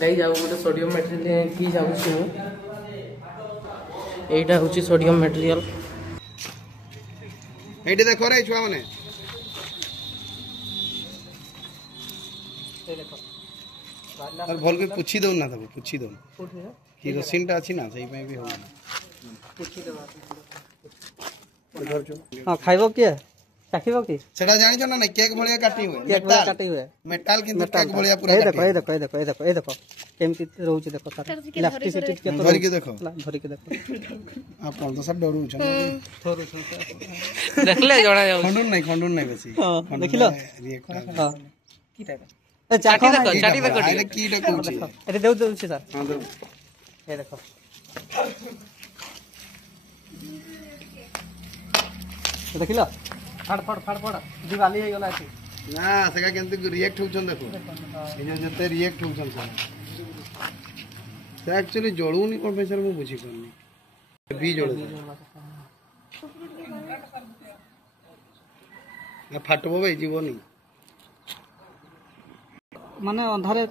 गाई जाऊ गोटे सोडियम मटेरियल की जाऊँ एटा हूँ सोडियम मटेरियल एठी देखो रे छुआ माने और भल के पुछि दउ ना तब पुछि दउ केरोसिन टा अछि ना सही पे भी हो पुछि देबा हां खाइबो के चाखिबो की सेटा जानि छ ना केक भलिया काटी हुए केक भलिया काटी हुए मेटल किंतु केक भलिया पूरा देखो ए देखो केमती रहउछ देखो तार इलास्टिसिटी के तो धरि के देखो आप तो सब डरू छ देखले जणा जाउ खंडून नहीं बेसी देखिलो रिएक्ट हां की टाइप चाटी देखो अरे की टा कहूची अरे देउ देउ छी सर हां दो ए देखो देखिलो फड़ दिवाली हो गला छी ना सका केंत रिएक्ट होछन देखो ए जो जते रिएक्ट होछन से एक्चुअली जळुनी कोन पे सर मु बुझी करनी बी जळु ना फाटबो भाई जीवनी माने अंधारे